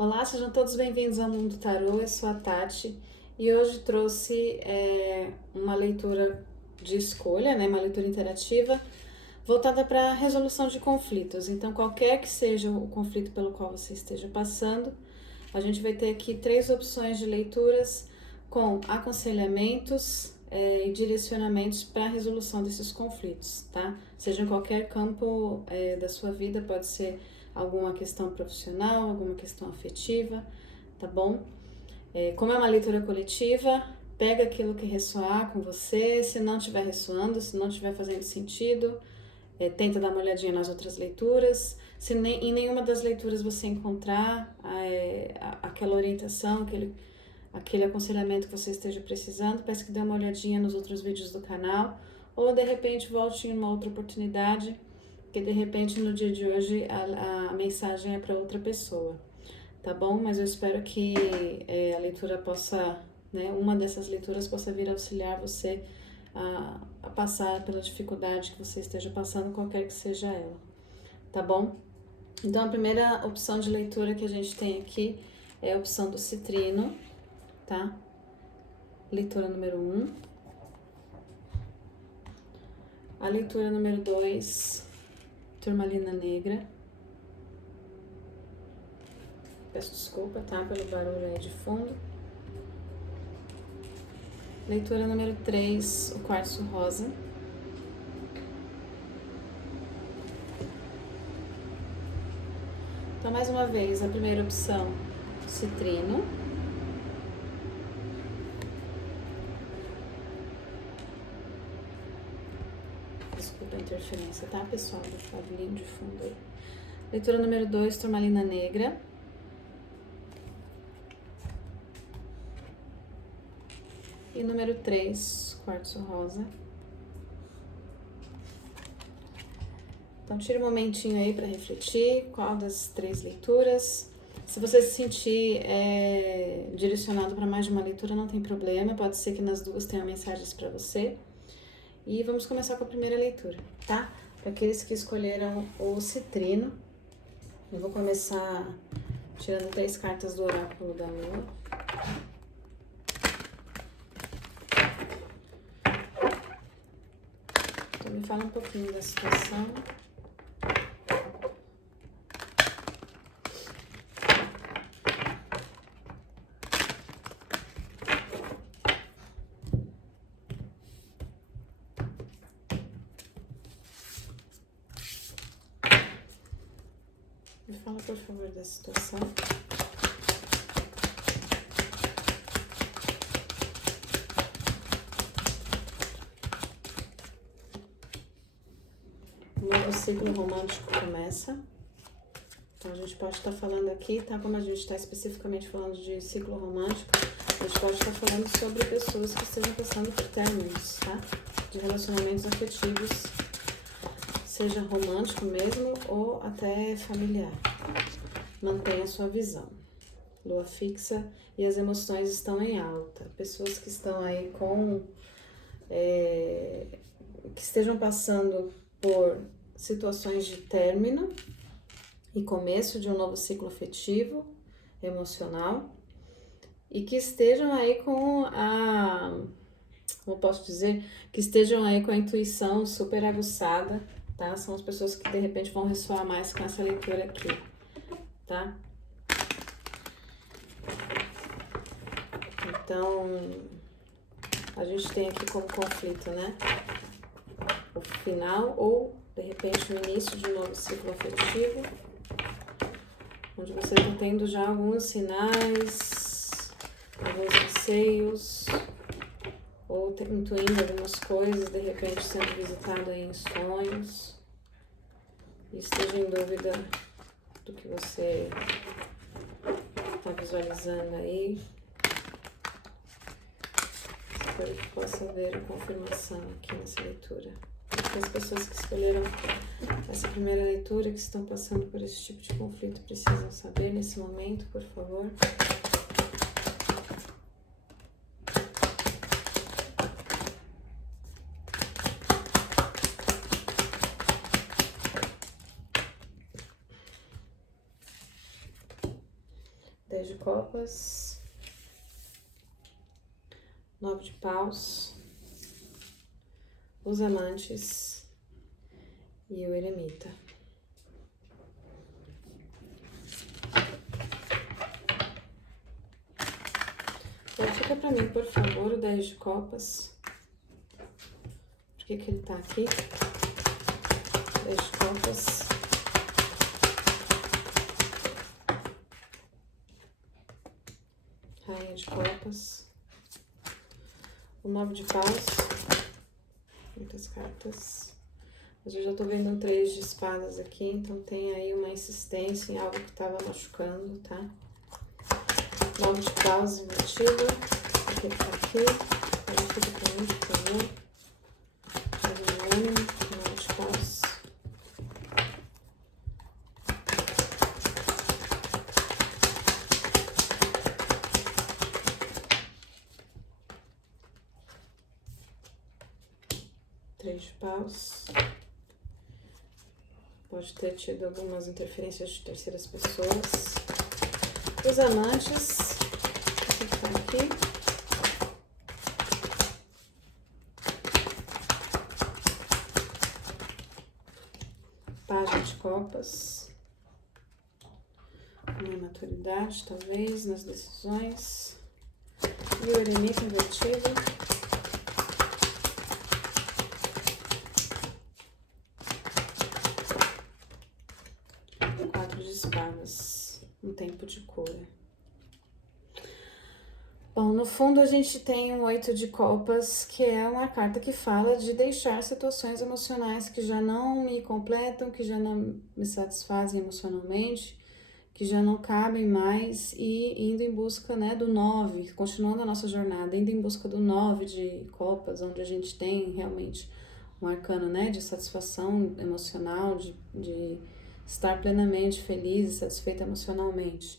Olá, sejam todos bem-vindos ao Mundo Tarô, eu sou a Tati e hoje trouxe uma leitura de escolha, uma leitura interativa voltada para a resolução de conflitos. Então, qualquer que seja o conflito pelo qual você esteja passando, a gente vai ter aqui 3 opções de leituras com aconselhamentos e direcionamentos para a resolução desses conflitos, tá? Seja em qualquer campo da sua vida, pode ser alguma questão profissional, alguma questão afetiva, tá bom? Como é uma leitura coletiva, pega aquilo que ressoar com você, se não estiver ressoando, se não estiver fazendo sentido, tenta dar uma olhadinha nas outras leituras. Se em nenhuma das leituras você encontrar aquela orientação, aquele aconselhamento que você esteja precisando, peço que dê uma olhadinha nos outros vídeos do canal, ou de repente volte em uma outra oportunidade, que de repente no dia de hoje a mensagem é para outra pessoa, tá bom? Mas eu espero que a leitura possa, uma dessas leituras possa vir auxiliar você a passar pela dificuldade que você esteja passando, qualquer que seja ela, tá bom? Então a primeira opção de leitura que a gente tem aqui é a opção do citrino, tá? Leitura número 1. A leitura número 2, turmalina negra. Peço desculpa, tá? Pelo barulho aí de fundo. Leitura número 3, o quartzo rosa. Então, mais uma vez, a primeira opção, citrino. Desculpa a interferência, tá, pessoal? Do barulhinho de fundo aí. Leitura número 2, turmalina negra. E número 3, quartzo rosa. Então, tire um momentinho aí para refletir qual das 3 leituras. Se você se sentir direcionado para mais de uma leitura, não tem problema. Pode ser que nas duas tenham mensagens para você. E vamos começar com a primeira leitura, tá? Para aqueles que escolheram o citrino, eu vou começar tirando 3 cartas do oráculo da lua. Então, me fala um pouquinho da situação. Me fala, por favor, da situação. Um novo ciclo romântico começa. Então, a gente pode estar falando aqui, tá? Como a gente está especificamente falando de ciclo romântico, a gente pode estar falando sobre pessoas que estejam passando por términos, tá? De relacionamentos afetivos, seja romântico mesmo ou até familiar. Mantenha a sua visão. Lua fixa e as emoções estão em alta. Pessoas que estão aí que estejam passando por situações de término e começo de um novo ciclo afetivo, emocional, e que estejam aí como posso dizer, que estejam aí com a intuição super aguçada, tá? São as pessoas que de repente vão ressoar mais com essa leitura aqui, tá? Então, a gente tem aqui como conflito, o final ou, de repente, o início de um novo ciclo afetivo, onde você está tendo já alguns sinais, alguns receios, ou intuindo algumas coisas, de repente sendo visitado aí em sonhos, e esteja em dúvida do que você está visualizando aí. Espero que possa ver a confirmação aqui nessa leitura. As pessoas que escolheram essa primeira leitura, que estão passando por esse tipo de conflito, precisam saber nesse momento, por favor. 10 de copas, 9 de paus, os amantes e o eremita. Fica pra mim, por favor, o 10 de copas. Por que ele tá aqui? 10 de copas. Rainha de copas. O 9 de paus. Muitas cartas. Mas eu já tô vendo um 3 de espadas aqui, então tem aí uma insistência em algo que tava machucando, tá? 9 de paus invertido. Aqui ele tá aqui. Aí fica pra mim, por favor. Mais um ânimo. 9 de paus. Três de paus. Pode ter tido algumas interferências de terceiras pessoas. Os amantes. Esse que tá aqui. Página de copas. Uma imaturidade, talvez, nas decisões. E o eremita invertido. Espadas, um tempo de cura. Bom, no fundo a gente tem um 8 de copas, que é uma carta que fala de deixar situações emocionais que já não me completam, que já não me satisfazem emocionalmente, que já não cabem mais, e indo em busca, né, do 9, continuando a nossa jornada, indo em busca do 9 de copas, onde a gente tem realmente um arcano, né, de satisfação emocional, de estar plenamente feliz e satisfeita emocionalmente.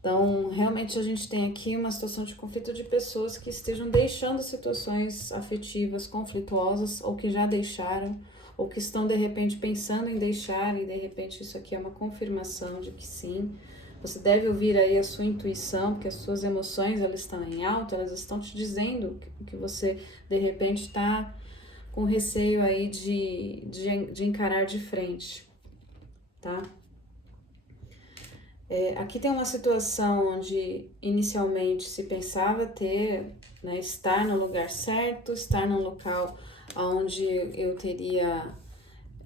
Então, realmente a gente tem aqui uma situação de conflito de pessoas que estejam deixando situações afetivas conflituosas, ou que já deixaram, ou que estão de repente pensando em deixar, e de repente isso aqui é uma confirmação de que sim. Você deve ouvir aí a sua intuição, porque as suas emoções, elas estão em alta, elas estão te dizendo que você de repente está com receio aí de encarar de frente. Tá? Aqui tem uma situação onde inicialmente se pensava ter, né, estar no lugar certo, estar num local onde eu teria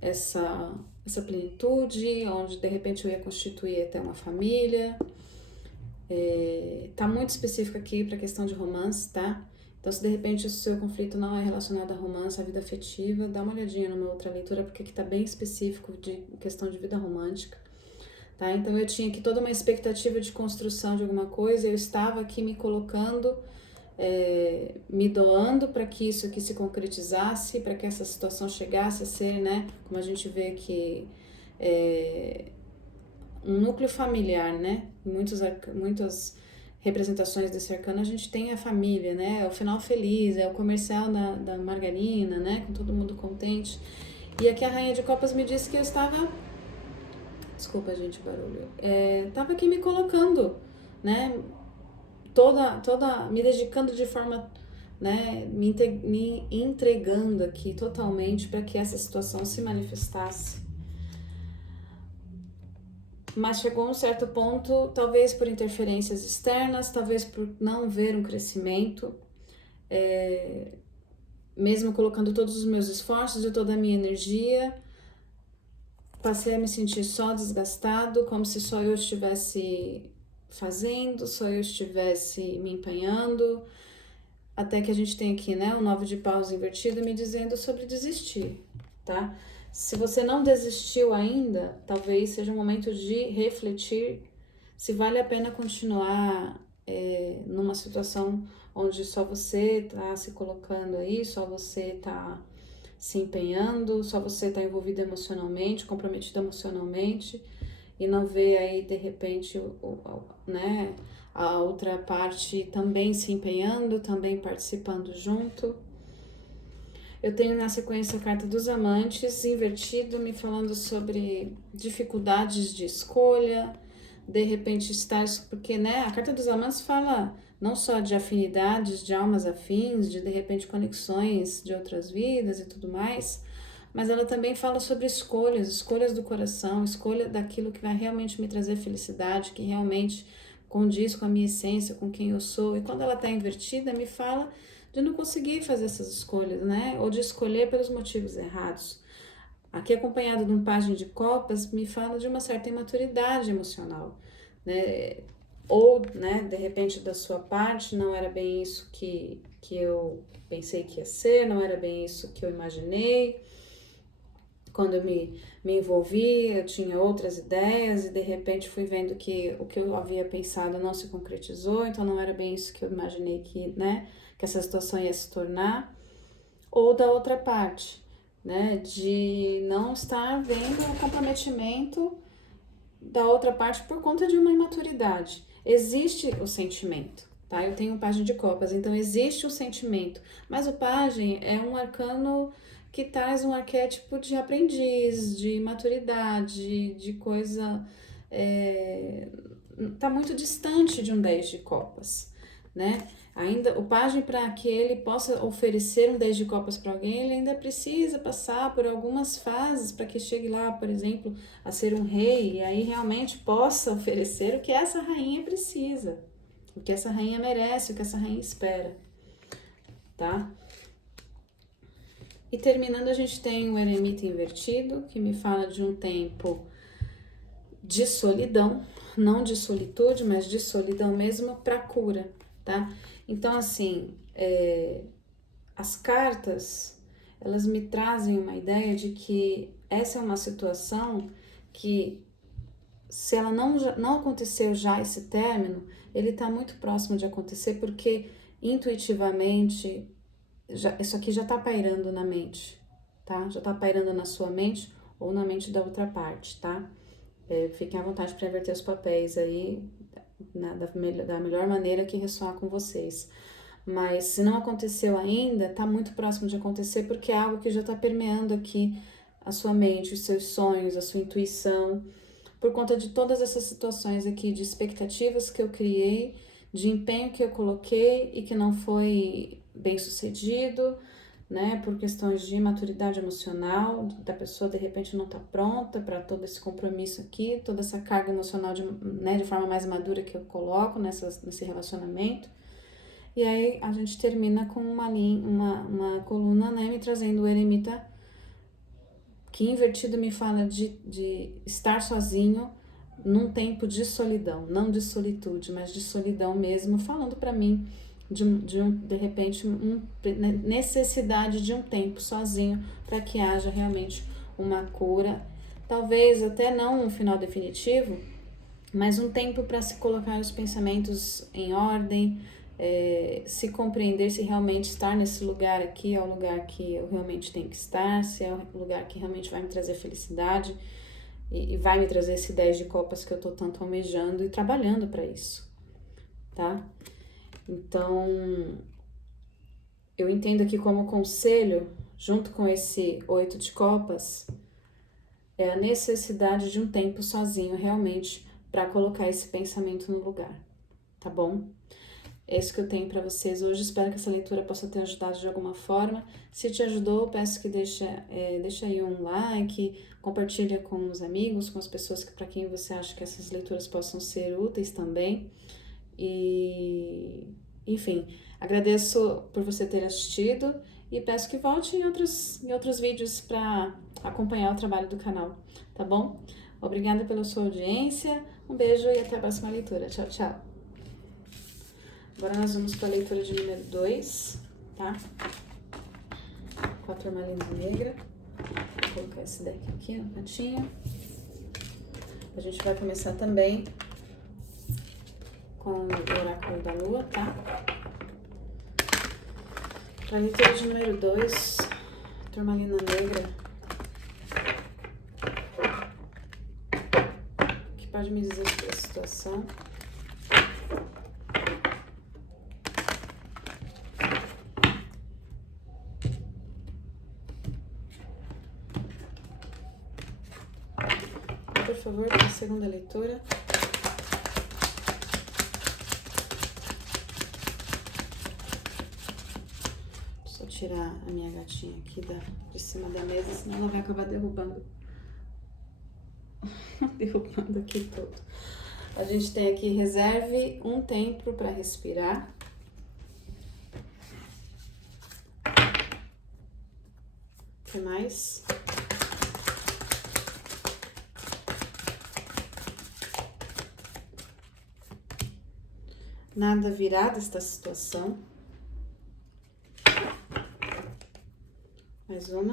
essa plenitude, onde de repente eu ia constituir até uma família. Tá muito específico aqui para a questão de romance, tá? Então, se de repente o seu conflito não é relacionado a romance, a vida afetiva, dá uma olhadinha numa outra leitura, porque aqui tá bem específico de questão de vida romântica, tá? Então, eu tinha aqui toda uma expectativa de construção de alguma coisa, eu estava aqui me colocando, me doando para que isso aqui se concretizasse, para que essa situação chegasse a ser, né, como a gente vê que um núcleo familiar, né? Muitas representações desse arcano a gente tem a família, né? É o final feliz, é o comercial da margarina, né? Com todo mundo contente. E aqui a Rainha de Copas me disse que eu estava... Desculpa, gente, o barulho. Estava aqui me colocando, né? Me dedicando de forma... né? Me entregando aqui totalmente para que essa situação se manifestasse. Mas chegou a um certo ponto, talvez por interferências externas, talvez por não ver um crescimento, mesmo colocando todos os meus esforços e toda a minha energia, passei a me sentir só desgastado, como se só eu estivesse fazendo, só eu estivesse me empenhando, até que a gente tem aqui, né, o 9 de paus invertido me dizendo sobre desistir, tá? Se você não desistiu ainda, talvez seja um momento de refletir se vale a pena continuar numa situação onde só você está se colocando aí, só você está se empenhando, só você está envolvido emocionalmente, comprometido emocionalmente, e não vê aí de repente né, a outra parte também se empenhando, também participando junto. Eu tenho na sequência a carta dos amantes, invertido, me falando sobre dificuldades de escolha, de repente estar, porque, né, a Carta dos Amantes fala não só de afinidades, de almas afins, de repente conexões de outras vidas e tudo mais, mas ela também fala sobre escolhas, escolhas do coração, escolha daquilo que vai realmente me trazer felicidade, que realmente condiz com a minha essência, com quem eu sou. E quando ela está invertida, me fala de não conseguir fazer essas escolhas, né? Ou de escolher pelos motivos errados. Aqui, acompanhado de um pajem de copas, me fala de uma certa imaturidade emocional, né? Ou, né, de repente, da sua parte, não era bem isso que eu pensei que ia ser, não era bem isso que eu imaginei. Quando eu me envolvi, eu tinha outras ideias e de repente fui vendo que o que eu havia pensado não se concretizou, então não era bem isso que eu imaginei que, né, que essa situação ia se tornar. Ou da outra parte, né, de não estar vendo o comprometimento da outra parte por conta de uma imaturidade. Existe o sentimento, tá? Eu tenho um pajem de copas, então existe o sentimento, mas o pajem é um arcano que traz um arquétipo de aprendiz, de maturidade, de coisa... tá muito distante de um 10 de copas, né? Ainda o pajem, para que ele possa oferecer um 10 de copas para alguém, ele ainda precisa passar por algumas fases para que chegue lá, por exemplo, a ser um rei, e aí realmente possa oferecer o que essa rainha precisa, o que essa rainha merece, o que essa rainha espera, tá? E terminando, a gente tem o eremita invertido, que me fala de um tempo de solidão, não de solitude, mas de solidão mesmo, para cura, tá? Então, assim, as cartas, elas me trazem uma ideia de que essa é uma situação que, se ela não aconteceu já esse término, ele está muito próximo de acontecer, porque intuitivamente isso aqui já está pairando na mente, tá? Já está pairando na sua mente ou na mente da outra parte, tá? Fiquem à vontade para inverter os papéis aí da melhor maneira que ressoar com vocês. Mas se não aconteceu ainda, está muito próximo de acontecer, porque é algo que já está permeando aqui a sua mente, os seus sonhos, a sua intuição, por conta de todas essas situações aqui de expectativas que eu criei, de empenho que eu coloquei e que não foi bem sucedido, né, por questões de maturidade emocional, da pessoa de repente não tá pronta para todo esse compromisso aqui, toda essa carga emocional de forma mais madura que eu coloco nesse relacionamento. E aí a gente termina com uma coluna, né, me trazendo o eremita, que invertido me fala de estar sozinho num tempo de solidão, não de solitude, mas de solidão mesmo, falando para mim de repente, necessidade de um tempo sozinho para que haja realmente uma cura, talvez até não um final definitivo, mas um tempo para se colocar os pensamentos em ordem, se compreender se realmente estar nesse lugar aqui é o lugar que eu realmente tenho que estar, se é o lugar que realmente vai me trazer felicidade e vai me trazer esse 10 de copas que eu tô tanto almejando e trabalhando para isso, tá? Então, eu entendo aqui como conselho, junto com esse 8 de copas, é a necessidade de um tempo sozinho realmente para colocar esse pensamento no lugar, tá bom? É isso que eu tenho para vocês hoje. Espero que essa leitura possa ter ajudado de alguma forma. Se te ajudou, peço que deixa aí um like, compartilha com os amigos, com as pessoas para quem você acha que essas leituras possam ser úteis também. E, enfim, agradeço por você ter assistido e peço que volte em outros vídeos para acompanhar o trabalho do canal, tá bom? Obrigada pela sua audiência, um beijo e até a próxima leitura. Tchau, tchau! Agora nós vamos para a leitura de número 2, tá? Com a turmalina negra. Vou colocar esse deck aqui no cantinho. A gente vai começar também com o oráculo da lua, tá? Para a leitura de número 2, turmalina negra. O que pode me dizer sobre a situação? Por favor, para a segunda leitura. tirar a minha gatinha aqui de cima da mesa, senão ela vai acabar derrubando. Derrubando aqui tudo. A gente tem aqui, reserve um tempo para respirar. O que mais? Nada virá desta situação. Mais uma.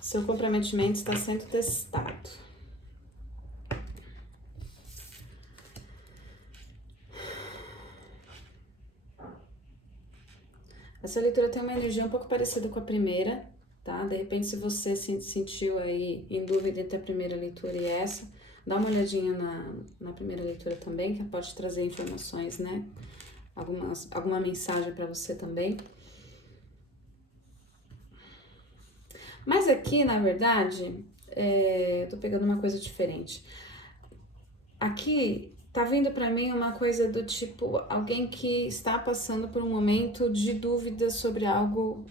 Seu comprometimento está sendo testado. Essa leitura tem uma energia um pouco parecida com a primeira, tá? De repente, se você se sentiu aí em dúvida entre a primeira leitura e essa, dá uma olhadinha na primeira leitura também, que pode trazer informações, né? Alguma mensagem para você também. Mas aqui, na verdade, tô pegando uma coisa diferente. Aqui tá vindo para mim uma coisa do tipo, alguém que está passando por um momento de dúvida sobre algo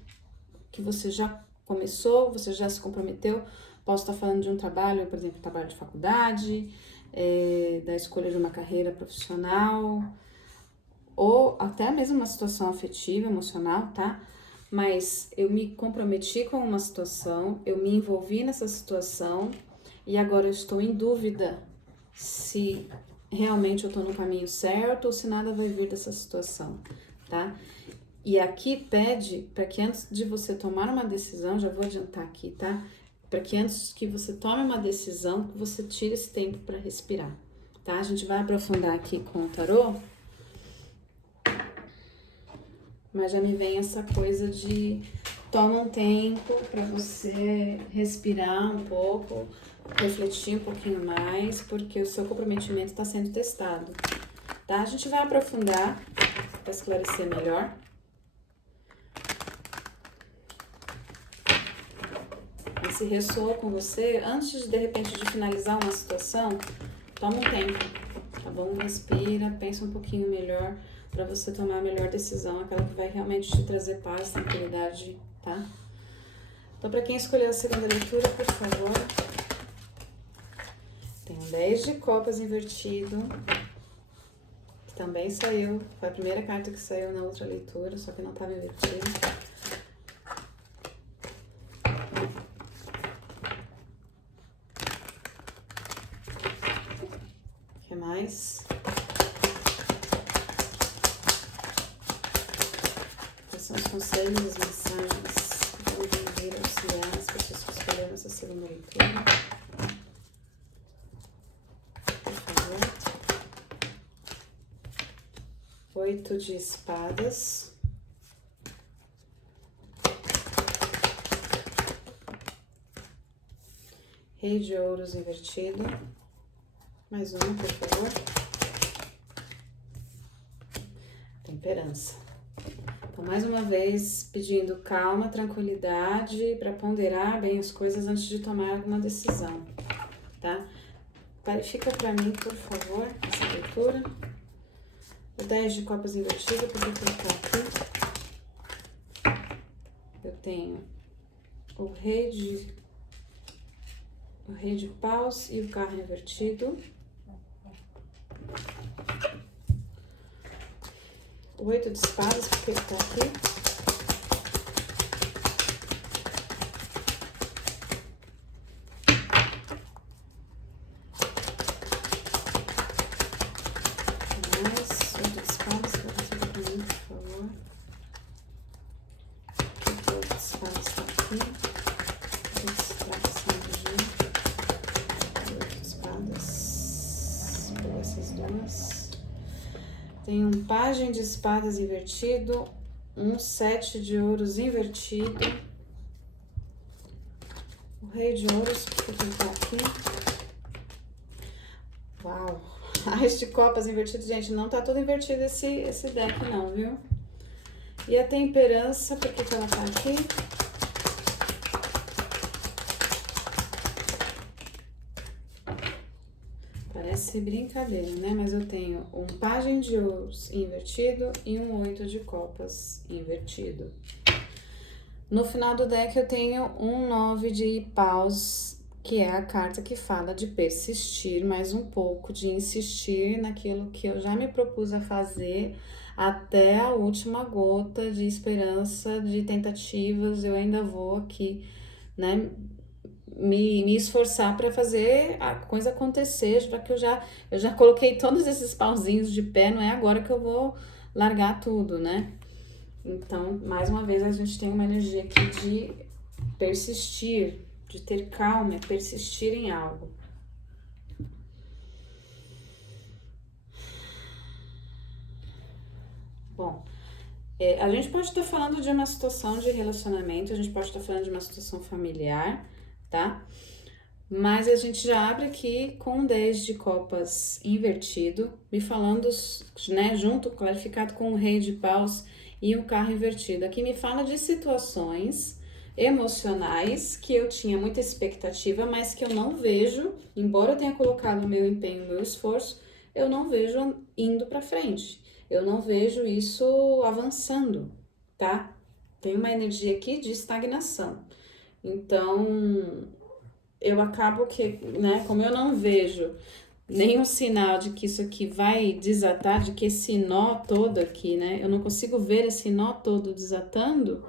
que você já começou, você já se comprometeu. Posso estar falando de um trabalho, por exemplo, trabalho de faculdade, da escolha de uma carreira profissional, ou até mesmo uma situação afetiva, emocional, tá? Mas eu me comprometi com uma situação, eu me envolvi nessa situação e agora eu estou em dúvida se realmente eu estou no caminho certo ou se nada vai vir dessa situação, tá? E aqui pede para que antes de você tomar uma decisão, já vou adiantar aqui, tá? Para que antes que você tome uma decisão, você tire esse tempo para respirar, tá? A gente vai aprofundar aqui com o tarô, mas já me vem essa coisa de toma um tempo para você respirar um pouco, refletir um pouquinho mais, porque o seu comprometimento está sendo testado, tá? A gente vai aprofundar para esclarecer melhor. E se ressoa com você, antes de repente de finalizar uma situação, toma um tempo, tá bom? Respira, pensa um pouquinho melhor para você tomar a melhor decisão, aquela que vai realmente te trazer paz, tranquilidade, tá? Então, para quem escolheu a segunda leitura, por favor, tem um 10 de copas invertido, que também saiu, foi a primeira carta que saiu na outra leitura, só que não estava invertido. O que mais? Quais são os conselhos, as mensagens que vão vir auxiliar as pessoas que escolheram essa segunda leitura? Por favor. 8 de espadas. Rei de ouros invertido. Mais uma, por favor. Temperança. Então, mais uma vez, pedindo calma, tranquilidade para ponderar bem as coisas antes de tomar alguma decisão, tá? Clarifica para mim, por favor, essa leitura. O 10 de copas invertido, porque eu colocar aqui. Eu tenho o rei de paus e o carro invertido. O 8 de espadas, porque ele tá aqui. Mais 8 de espadas, para você ver pra mim, por favor. O 8 de espadas tá aqui. Essas duas. Tem um pajem de espadas invertido, um 7 de ouros invertido, o rei de ouros, vou colocar aqui. Uau! As de copas invertido, gente, não tá todo invertido esse deck não, viu? E a temperança, por que ela tá aqui? Parece brincadeira, né? Mas eu tenho um pajem de ouros invertido e um 8 de copas invertido. No final do deck eu tenho um 9 de paus, que é a carta que fala de persistir mais um pouco, de insistir naquilo que eu já me propus a fazer até a última gota de esperança, de tentativas. Eu ainda vou aqui, né, me esforçar para fazer a coisa acontecer, já que eu já coloquei todos esses pauzinhos de pé, não é agora que eu vou largar tudo, né? Então, mais uma vez, a gente tem uma energia aqui de persistir, de ter calma, persistir em algo. Bom, a gente pode estar falando de uma situação de relacionamento, a gente pode estar falando de uma situação familiar, tá? Mas a gente já abre aqui com 10 de copas invertido, me falando, né, junto, clarificado com o rei de paus e o carro invertido. Aqui me fala de situações emocionais que eu tinha muita expectativa, mas que eu não vejo, embora eu tenha colocado o meu empenho, o meu esforço, eu não vejo indo para frente. Eu não vejo isso avançando, tá? Tem uma energia aqui de estagnação. Então, eu acabo que, né, como eu não vejo nenhum sinal de que isso aqui vai desatar, de que esse nó todo aqui, né, eu não consigo ver esse nó todo desatando,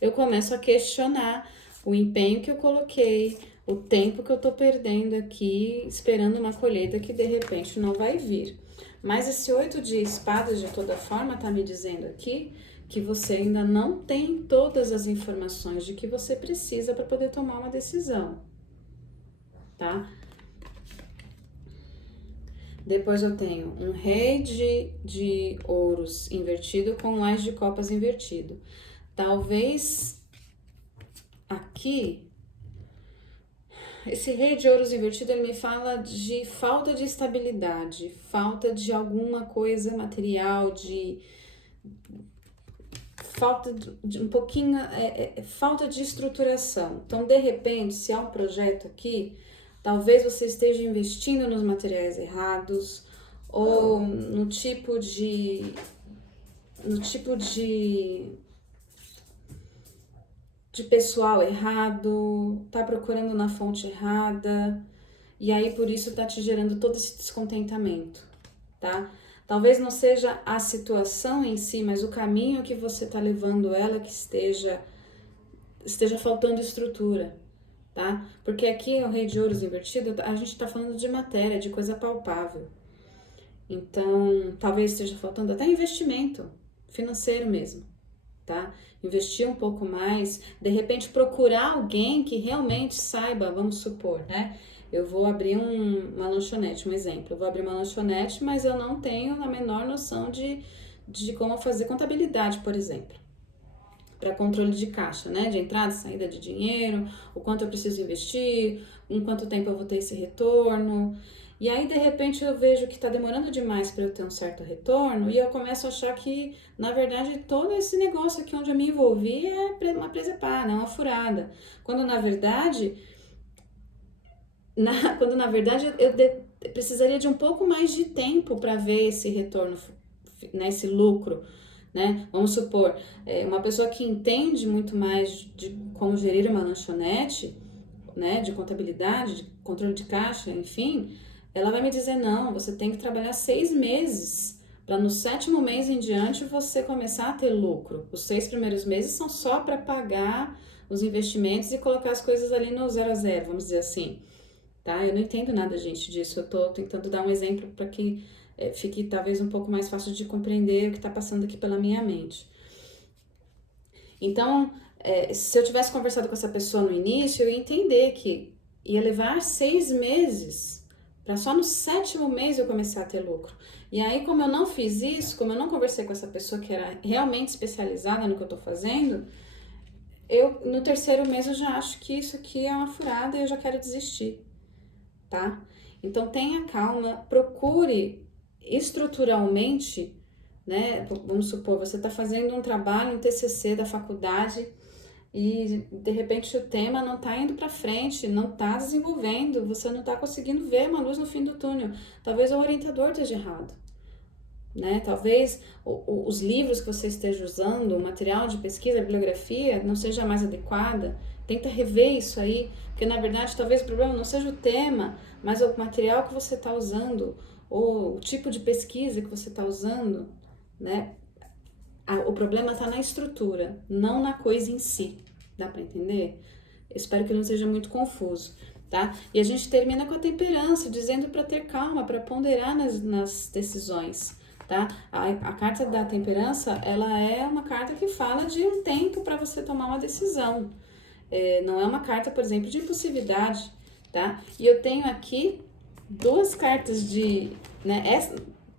eu começo a questionar o empenho que eu coloquei, o tempo que eu tô perdendo aqui, esperando uma colheita que de repente não vai vir. Mas esse 8 de espadas, de toda forma, tá me dizendo aqui que você ainda não tem todas as informações de que você precisa para poder tomar uma decisão, tá? Depois eu tenho um rei de ouros invertido com um as de copas invertido. Talvez aqui, esse rei de ouros invertido, ele me fala de falta de estabilidade, falta de alguma coisa material, de falta de um pouquinho, falta de estruturação. Então, de repente, se há um projeto aqui, talvez você esteja investindo nos materiais errados ou no tipo de pessoal errado, tá procurando na fonte errada, e aí por isso tá te gerando todo esse descontentamento, tá? Talvez não seja a situação em si, mas o caminho que você tá levando ela que esteja faltando estrutura, tá? Porque aqui o rei de ouros invertido, a gente tá falando de matéria, de coisa palpável. Então, talvez esteja faltando até investimento financeiro mesmo, tá? Investir um pouco mais, de repente procurar alguém que realmente saiba, vamos supor, né? Eu vou abrir uma lanchonete, um exemplo. Eu vou abrir uma lanchonete, mas eu não tenho a menor noção de como fazer contabilidade, por exemplo. Para controle de caixa, né? De entrada e saída de dinheiro, o quanto eu preciso investir, em quanto tempo eu vou ter esse retorno. E aí, de repente, eu vejo que está demorando demais para eu ter um certo retorno e eu começo a achar que, na verdade, todo esse negócio aqui onde eu me envolvi é uma presepada, é uma furada. Quando, na verdade, eu precisaria de um pouco mais de tempo para ver esse retorno, né, esse lucro, né? Vamos supor, uma pessoa que entende muito mais de como gerir uma lanchonete, né, de contabilidade, de controle de caixa, enfim, ela vai me dizer, não, você tem que trabalhar 6 meses para no 7º mês em diante você começar a ter lucro. Os 6 primeiros meses são só para pagar os investimentos e colocar as coisas ali no 0 a 0, vamos dizer assim, tá? Eu não entendo nada, gente, disso. Eu tô tentando dar um exemplo para que fique talvez um pouco mais fácil de compreender o que está passando aqui pela minha mente. Então, se eu tivesse conversado com essa pessoa no início, eu ia entender que ia levar 6 meses para só no 7º mês eu começar a ter lucro. E aí, como eu não fiz isso, como eu não conversei com essa pessoa que era realmente especializada no que eu tô fazendo, no 3º mês eu já acho que isso aqui é uma furada e eu já quero desistir, tá? Então, tenha calma, procure estruturalmente, né? Vamos supor, você está fazendo um trabalho, um TCC da faculdade, e de repente o tema não tá indo para frente, não tá desenvolvendo, você não tá conseguindo ver uma luz no fim do túnel. Talvez o orientador esteja errado, né? Talvez os livros que você esteja usando, o material de pesquisa, a bibliografia, não seja mais adequada. Tenta rever isso aí, porque na verdade talvez o problema não seja o tema, mas o material que você está usando, ou o tipo de pesquisa que você está usando, né? O problema está na estrutura, não na coisa em si. Dá para entender? Eu espero que não seja muito confuso, tá? E a gente termina com a temperança, dizendo para ter calma, para ponderar nas decisões, tá? A carta da temperança, ela é uma carta que fala de um tempo para você tomar uma decisão. Não é uma carta, por exemplo, de impulsividade, tá? E eu tenho aqui duas cartas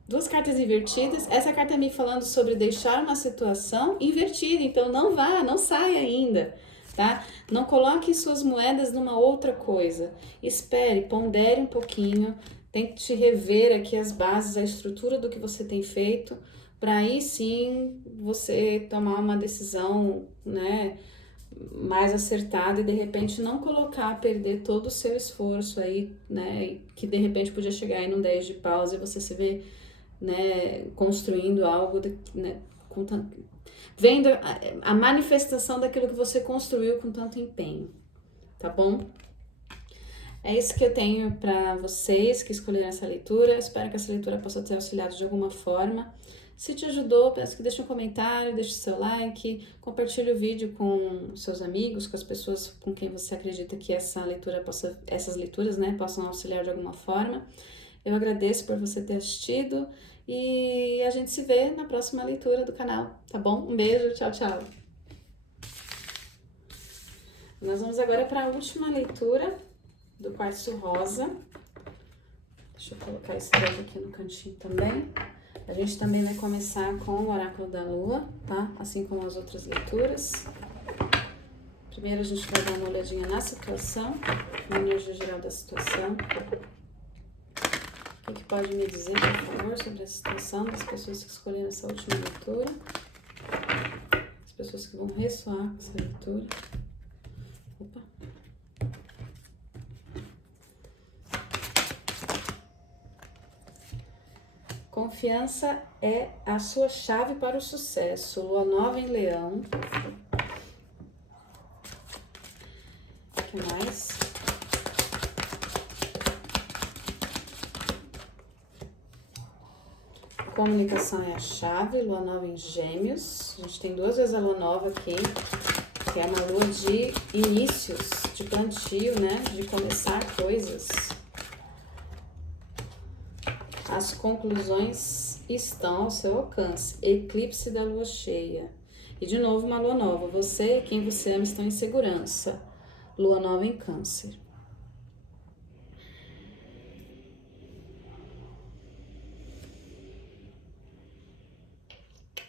duas cartas invertidas. Essa carta me falando sobre deixar uma situação invertida, então não saia ainda, tá? Não coloque suas moedas numa outra coisa. Espere, pondere um pouquinho, tente rever aqui as bases, a estrutura do que você tem feito, para aí sim você tomar uma decisão, né, mais acertada e de repente não colocar, perder todo o seu esforço aí, né, que de repente podia chegar aí num 10 de pausa e você se vê, né, construindo algo, né, vendo a manifestação daquilo que você construiu com tanto empenho, tá bom? É isso que eu tenho para vocês que escolheram essa leitura. Espero que essa leitura possa ter auxiliado de alguma forma. Se te ajudou, peço que deixe um comentário, deixe seu like, compartilhe o vídeo com seus amigos, com as pessoas com quem você acredita que essas leituras, né, possam auxiliar de alguma forma. Eu agradeço por você ter assistido e a gente se vê na próxima leitura do canal, tá bom? Um beijo, tchau, tchau! Nós vamos agora para a última leitura do quartzo rosa. Deixa eu colocar esse dedo aqui no cantinho também. A gente também vai começar com o oráculo da lua, tá? Assim como as outras leituras. Primeiro a gente vai dar uma olhadinha na situação, na energia geral da situação. O que pode me dizer, por favor, sobre a situação das pessoas que escolheram essa última leitura? As pessoas que vão ressoar com essa leitura. Opa! Confiança é a sua chave para o sucesso. Lua nova em Leão. O que mais? Comunicação é a chave. Lua nova em Gêmeos. A gente tem duas vezes a lua nova aqui, que é uma lua de inícios, de plantio, né? De começar coisas. As conclusões estão ao seu alcance. Eclipse da lua cheia. E de novo uma lua nova. Você e quem você ama estão em segurança. Lua nova em Câncer.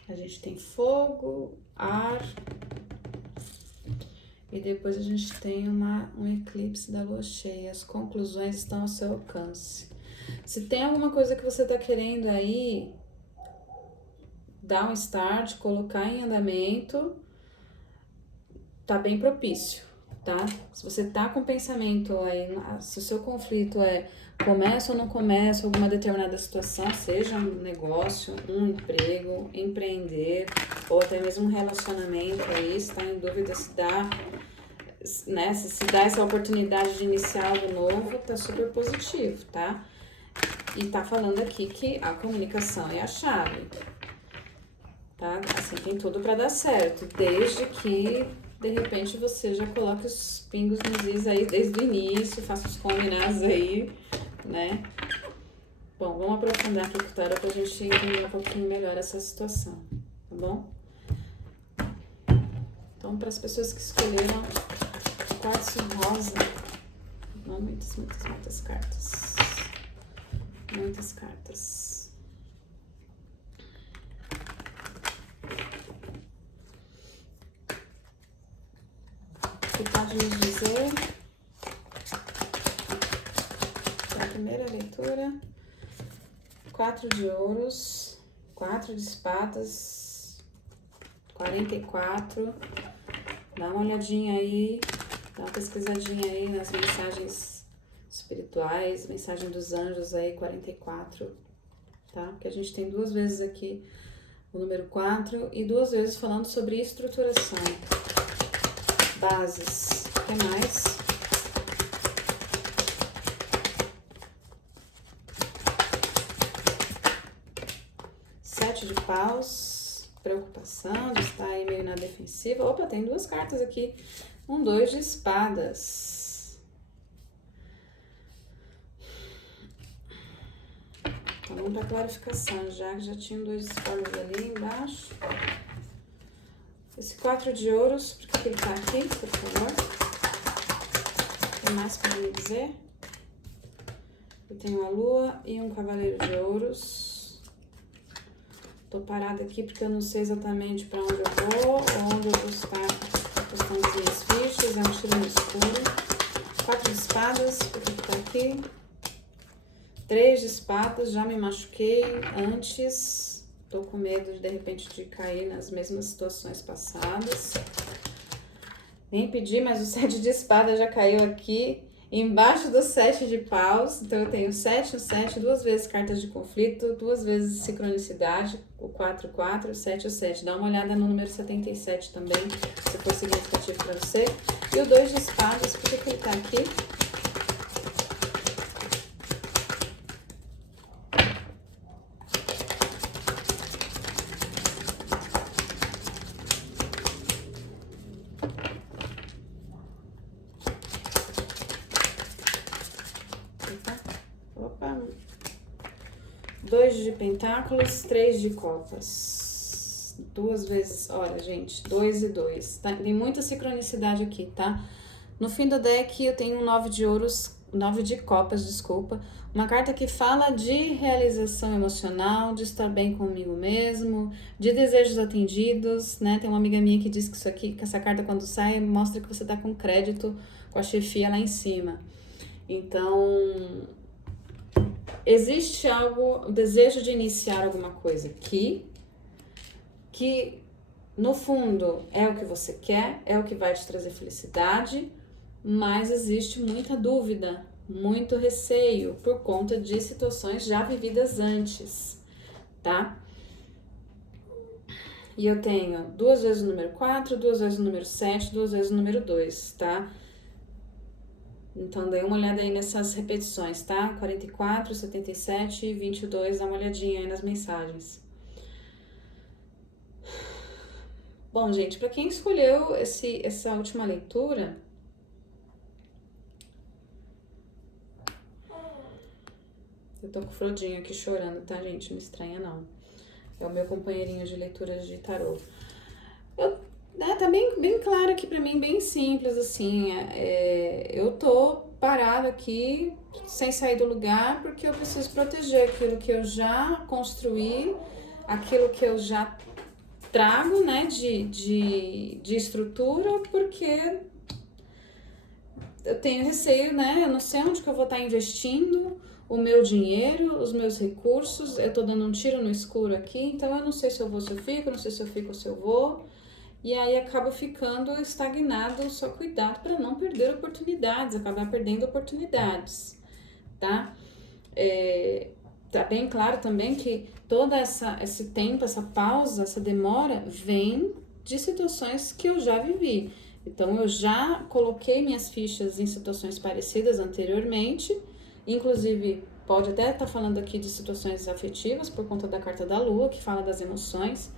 A gente tem fogo, ar. E depois a gente tem um eclipse da lua cheia. As conclusões estão ao seu alcance. Se tem alguma coisa que você tá querendo aí, dar um start, colocar em andamento, tá bem propício, tá? Se você tá com pensamento aí, se o seu conflito é começo ou não começo alguma determinada situação, seja um negócio, um emprego, empreender, ou até mesmo um relacionamento aí, se tá em dúvida se dá, né? Se dá essa oportunidade de iniciar algo novo, tá super positivo, tá? E tá falando aqui que a comunicação é a chave, tá? Assim, tem tudo pra dar certo, desde que, de repente, você já coloque os pingos nos is aí desde o início, faça os combinados aí, né? Bom, vamos aprofundar aqui com o tarot pra gente entender um pouquinho melhor essa situação, tá bom? Então, para as pessoas que escolheram quartzo rosa, muitas cartas. Muitas cartas. O que pode nos dizer? A primeira leitura. 4 de ouros, 4 de espadas, 44, Dá uma olhadinha aí, dá uma pesquisadinha aí nas mensagens espirituais, mensagem dos anjos aí, 44, tá? Porque a gente tem 2 vezes aqui o número 4 e 2 vezes falando sobre estruturação, bases. O que mais? Sete de paus, preocupação de estar aí meio na defensiva. Opa, tem 2 cartas aqui. 2 de espadas. Então vamos para clarificação, já tinha 2 de espadas ali embaixo. Esse 4 de ouros, por que ele tá aqui, por favor? O que mais para me dizer? Eu tenho a lua e um cavaleiro de ouros. Tô parada aqui porque eu não sei exatamente para onde eu vou, ou onde eu vou estar postando as minhas fichas, é um tiro no escuro. 4 de espadas, por que tá aqui? 3 de espadas, já me machuquei antes, tô com medo de repente de cair nas mesmas situações passadas. Nem pedi, mas o 7 de espadas já caiu aqui. Embaixo do 7 de paus, então eu tenho 7 no 7, 2 vezes cartas de conflito, 2 vezes sincronicidade, o 4, 4, o 7, o 7. Dá uma olhada no número 77 também, se for significativo para você. E o 2 de espadas, por que ele tá aqui? Opa. 2 de pentáculos, 3 de copas. 2 vezes, olha, gente, 2 e 2. Tá? Tem muita sincronicidade aqui, tá? No fim do deck eu tenho um 9 de ouros, 9 de copas, desculpa. Uma carta que fala de realização emocional, de estar bem comigo mesmo, de desejos atendidos, né? Tem uma amiga minha que diz que isso aqui, que essa carta quando sai, mostra que você tá com crédito com a chefia lá em cima. Então, existe algo, o desejo de iniciar alguma coisa aqui, que no fundo é o que você quer, é o que vai te trazer felicidade, mas existe muita dúvida, muito receio por conta de situações já vividas antes, tá? E eu tenho 2 vezes o número 4, 2 vezes o número 7, 2 vezes o número 2, tá? Então, dê uma olhada aí nessas repetições, tá? 44, 77 e 22, dá uma olhadinha aí nas mensagens. Bom, gente, para quem escolheu essa última leitura, eu tô com o Frodinho aqui chorando, tá, gente? Não estranha, não. É o meu companheirinho de leituras de tarô. Tá bem claro aqui pra mim, bem simples, assim. Eu tô parada aqui, sem sair do lugar, porque eu preciso proteger aquilo que eu já construí, aquilo que eu já trago, né, de estrutura, porque eu tenho receio, né, eu não sei onde que eu vou estar investindo o meu dinheiro, os meus recursos, eu tô dando um tiro no escuro aqui, então eu não sei se eu vou, se eu fico, não sei se eu fico ou se eu vou, e aí acabo ficando estagnado, só cuidado para não perder oportunidades, acabar perdendo oportunidades, tá? Tá bem claro também que todo esse tempo, essa pausa, essa demora, vem de situações que eu já vivi. Então, eu já coloquei minhas fichas em situações parecidas anteriormente, inclusive pode até estar falando aqui de situações afetivas por conta da carta da lua, que fala das emoções,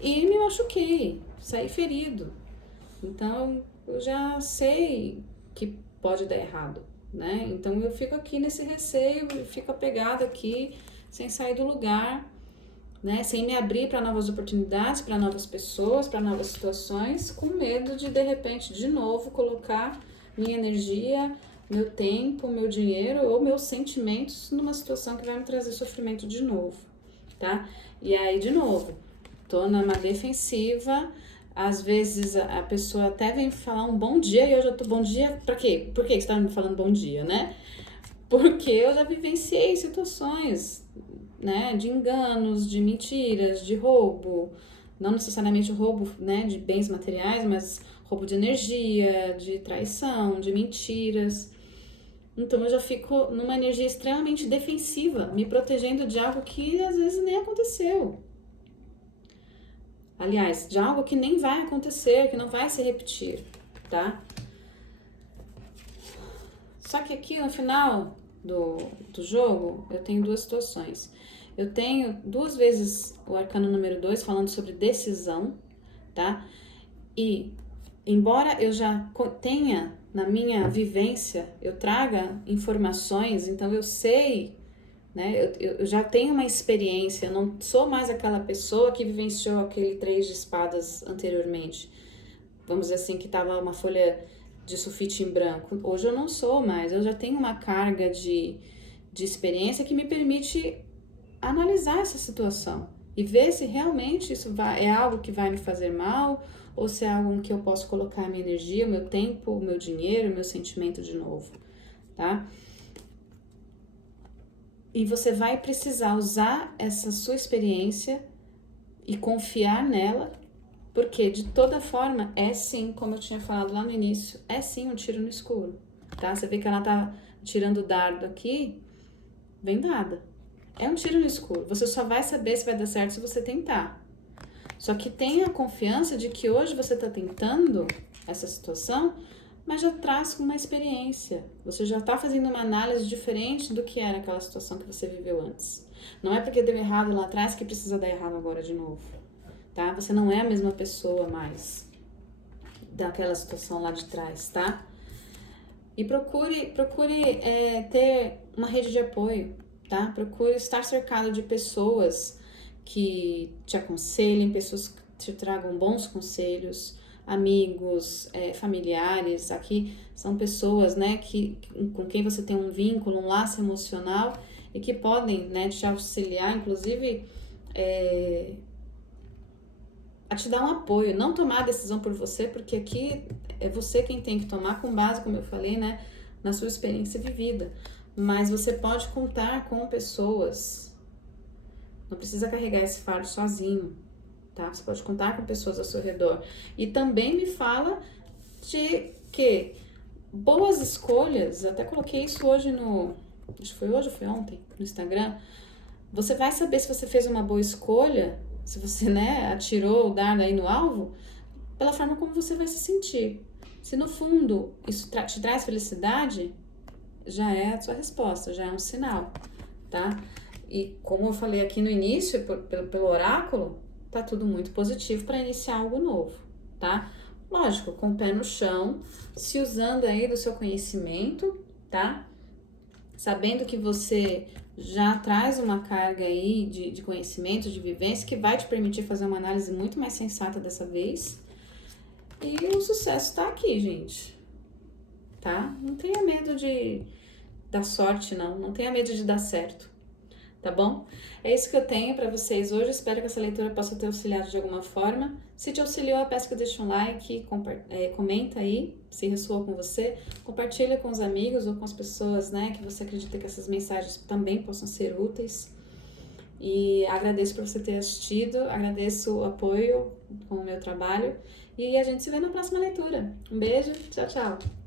e me machuquei, saí ferido. Então, eu já sei que pode dar errado, né? Então, eu fico aqui nesse receio, fico apegada aqui, sem sair do lugar, né? Sem me abrir para novas oportunidades, para novas pessoas, para novas situações, com medo de repente, de novo, colocar minha energia, meu tempo, meu dinheiro ou meus sentimentos numa situação que vai me trazer sofrimento de novo, tá? E aí, de novo, tô numa defensiva, às vezes a pessoa até vem falar um bom dia e eu já tô bom dia pra quê? Por que você tá me falando bom dia, né? Porque eu já vivenciei situações, né, de enganos, de mentiras, de roubo, não necessariamente roubo, né, de bens materiais, mas roubo de energia, de traição, de mentiras. Então eu já fico numa energia extremamente defensiva, me protegendo de algo que às vezes nem aconteceu. Aliás, de algo que nem vai acontecer, que não vai se repetir, tá? Só que aqui no final do jogo, eu tenho duas situações. Eu tenho 2 vezes o arcano número 2 falando sobre decisão, tá? E, embora eu já tenha na minha vivência, eu traga informações, então eu sei, né? Eu já tenho uma experiência, eu não sou mais aquela pessoa que vivenciou aquele 3 de espadas anteriormente. Vamos dizer assim, que estava uma folha de sulfite em branco. Hoje eu não sou mais, eu já tenho uma carga de experiência que me permite analisar essa situação e ver se realmente isso é algo que vai me fazer mal ou se é algo em que eu posso colocar a minha energia, o meu tempo, o meu dinheiro, o meu sentimento de novo, tá? E você vai precisar usar essa sua experiência e confiar nela, porque de toda forma é sim, como eu tinha falado lá no início, é sim um tiro no escuro, tá? Você vê que ela tá tirando o dardo aqui, vem dada. É um tiro no escuro. Você só vai saber se vai dar certo se você tentar. Só que tenha a confiança de que hoje você está tentando essa situação, mas já traz com uma experiência. Você já está fazendo uma análise diferente do que era aquela situação que você viveu antes. Não é porque deu errado lá atrás que precisa dar errado agora de novo, tá? Você não é a mesma pessoa mais daquela situação lá de trás, tá? E procure ter uma rede de apoio, tá? Procure estar cercado de pessoas que te aconselhem, pessoas que te tragam bons conselhos, amigos, familiares. Aqui são pessoas, né, com quem você tem um vínculo, um laço emocional e que podem, né, te auxiliar, inclusive, a te dar um apoio, não tomar a decisão por você, porque aqui é você quem tem que tomar com base, como eu falei, né, na sua experiência vivida. Mas você pode contar com pessoas, não precisa carregar esse fardo sozinho, tá? Você pode contar com pessoas ao seu redor. E também me fala de que boas escolhas, até coloquei isso hoje acho que foi hoje ou foi ontem, no Instagram, você vai saber se você fez uma boa escolha, se você, né, atirou o dardo aí no alvo, pela forma como você vai se sentir. Se no fundo isso te traz felicidade, já é a sua resposta, já é um sinal, tá? E como eu falei aqui no início, pelo oráculo, tá tudo muito positivo para iniciar algo novo, tá? Lógico, com o pé no chão, se usando aí do seu conhecimento, tá? Sabendo que você já traz uma carga aí de conhecimento, de vivência, que vai te permitir fazer uma análise muito mais sensata dessa vez. E o sucesso tá aqui, gente, tá? Não tenha medo da sorte, não tenha medo de dar certo, tá bom? É isso que eu tenho para vocês hoje, espero que essa leitura possa ter auxiliado de alguma forma. Se te auxiliou, eu peço que deixe um like, comenta aí se ressoou com você, compartilha com os amigos ou com as pessoas, né, que você acredita que essas mensagens também possam ser úteis. E agradeço por você ter assistido, agradeço o apoio com o meu trabalho e a gente se vê na próxima leitura. Um beijo, tchau, tchau!